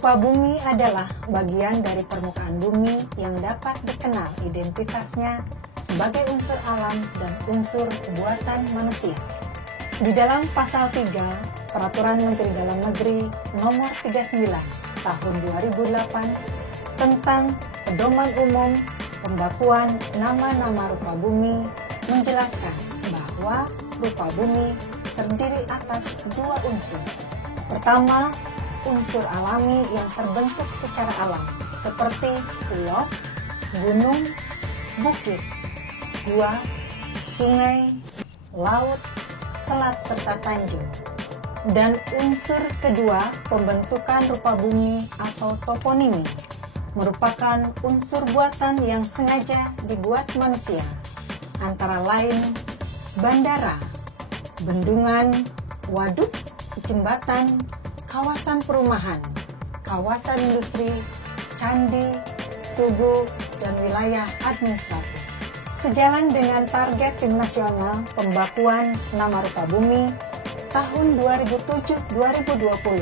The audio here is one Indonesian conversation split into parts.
Rupa bumi adalah bagian dari permukaan bumi yang dapat dikenal identitasnya sebagai unsur alam dan unsur buatan manusia. Di dalam pasal 3 Peraturan Menteri Dalam Negeri Nomor 39 Tahun 2008 tentang Pedoman Umum Pembakuan Nama-nama Rupa Bumi menjelaskan bahwa rupa bumi terdiri atas dua unsur. Pertama, unsur alami yang terbentuk secara alam, seperti pulau, gunung, bukit, gua, sungai, laut, selat, serta tanjung. Dan unsur kedua, pembentukan rupa bumi atau toponimi, merupakan unsur buatan yang sengaja dibuat manusia, antara lain bandara, bendungan, waduk, jembatan, kawasan perumahan, kawasan industri, candi, tugu, dan wilayah administratif. Sejalan dengan target Tim Nasional Pembakuan Nama Rupa Bumi tahun 2007-2020,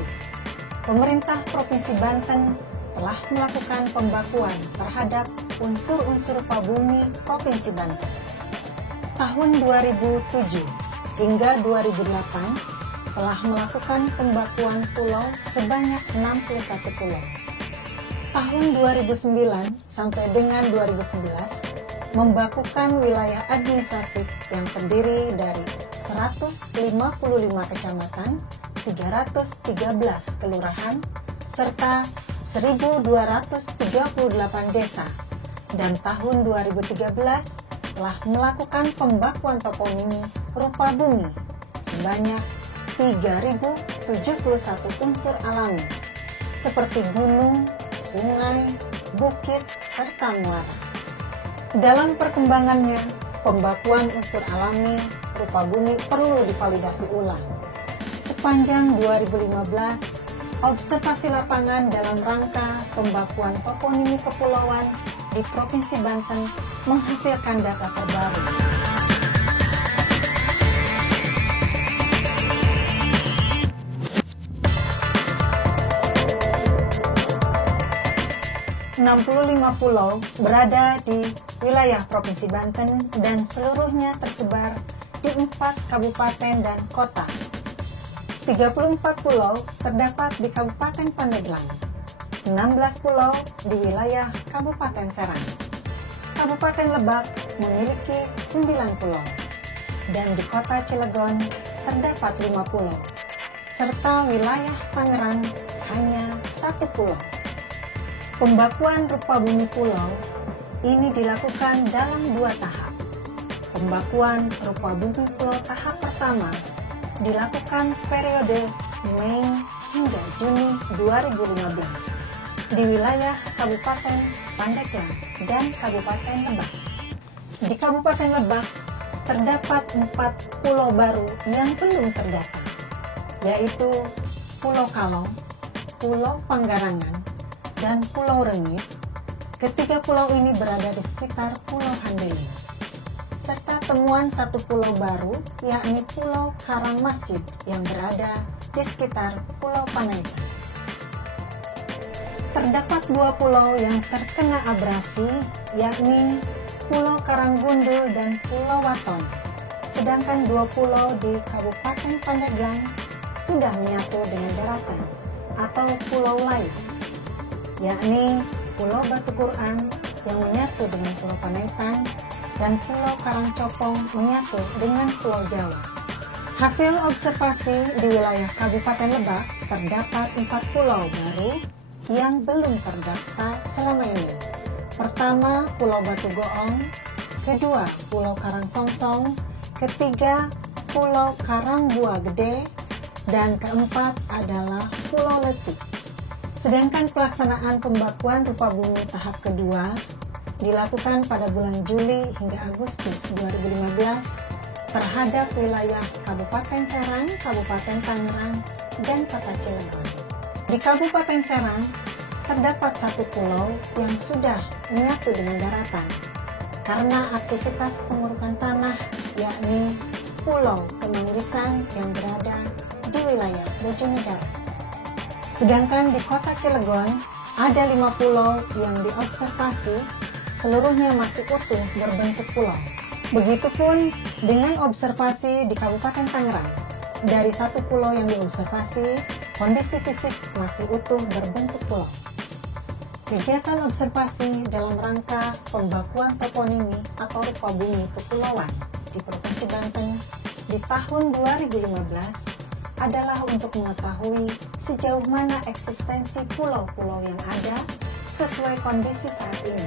pemerintah Provinsi Banten telah melakukan pembakuan terhadap unsur-unsur rupa bumi Provinsi Banten. Tahun 2007 hingga 2008 telah melakukan pembakuan pulau sebanyak 61 pulau. Tahun 2009 sampai dengan 2011 membakukan wilayah administratif yang terdiri dari 155 kecamatan, 313 kelurahan, serta 1.238 desa. Dan tahun 2013 telah melakukan pembakuan toponimi rupa bumi sebanyak 3.071 unsur alami seperti gunung, sungai, bukit, serta muara. Dalam perkembangannya, pembakuan unsur alami rupa bumi perlu divalidasi ulang. Sepanjang 2015, observasi lapangan dalam rangka pembakuan toponimi kepulauan di Provinsi Banten menghasilkan data terbaru. Lima pulau berada di wilayah Provinsi Banten dan seluruhnya tersebar di 4 kabupaten dan kota. 34 pulau terdapat di Kabupaten Pandeglang, 16 pulau di wilayah Kabupaten Serang. Kabupaten Lebak memiliki 9 pulau, dan di kota Cilegon terdapat 5 pulau, serta wilayah Tangerang hanya 1 pulau. Pembakuan rupa bumi pulau ini dilakukan dalam 2 tahap. Pembakuan rupa bumi pulau tahap pertama dilakukan periode Mei hingga Juni 2015 di wilayah Kabupaten Pandeglang dan Kabupaten Lebak. Di Kabupaten Lebak terdapat 4 pulau baru yang belum terdata, yaitu Pulau Kalong, Pulau Panggarangan, dan Pulau Rengit. Ketiga pulau ini berada di sekitar Pulau Handeling, serta temuan 1 pulau baru, yakni Pulau Karangmasjid yang berada di sekitar Pulau Panaitan. Terdapat 2 pulau yang terkena abrasi, yakni Pulau Karanggundul dan Pulau Waton, sedangkan 2 pulau di Kabupaten Pandeglang sudah menyatu dengan daratan atau pulau lain, yakni Pulau Batu Quran yang menyatu dengan Pulau Panaitan dan Pulau Karangcopong menyatu dengan Pulau Jawa. Hasil observasi di wilayah Kabupaten Lebak terdapat 4 pulau baru yang belum terdaftar selama ini. Pertama, Pulau Batu Goong, kedua, Pulau Karangsongsong, ketiga, Pulau Karangbua Gede, dan keempat adalah Pulau Letuk. Sedangkan pelaksanaan pembakuan rupa bumi tahap kedua dilakukan pada bulan Juli hingga Agustus 2015 terhadap wilayah Kabupaten Serang, Kabupaten Tangerang, dan Kota Cilegon. Di Kabupaten Serang terdapat 1 pulau yang sudah menyatu dengan daratan karena aktivitas pengurukan tanah, yakni Pulau Kemanggisan yang berada di wilayah Bojonegara. Sedangkan di kota Cilegon ada 5 pulau yang diobservasi, seluruhnya masih utuh berbentuk pulau. Begitupun dengan observasi di Kabupaten Tangerang. Dari 1 pulau yang diobservasi, kondisi fisik masih utuh berbentuk pulau. Kegiatan observasi dalam rangka pembakuan toponimi atau rupa bumi kepulauan di Provinsi Banten di tahun 2015 adalah untuk mengetahui sejauh mana eksistensi pulau-pulau yang ada sesuai kondisi saat ini,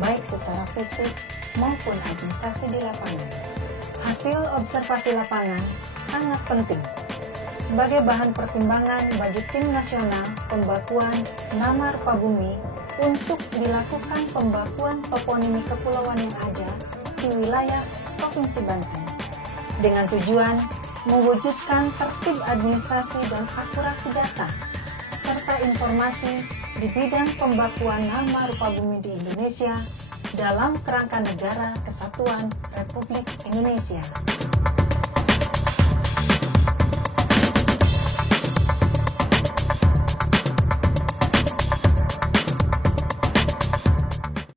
baik secara fisik maupun administrasi di lapangan. Hasil observasi lapangan sangat penting sebagai bahan pertimbangan bagi tim nasional pembakuan nama rupa bumi untuk dilakukan pembakuan toponimi kepulauan yang ada di wilayah Provinsi Banten dengan tujuan mewujudkan tertib administrasi dan akurasi data serta informasi di bidang pembakuan nama rupa bumi di Indonesia dalam kerangka negara kesatuan Republik Indonesia.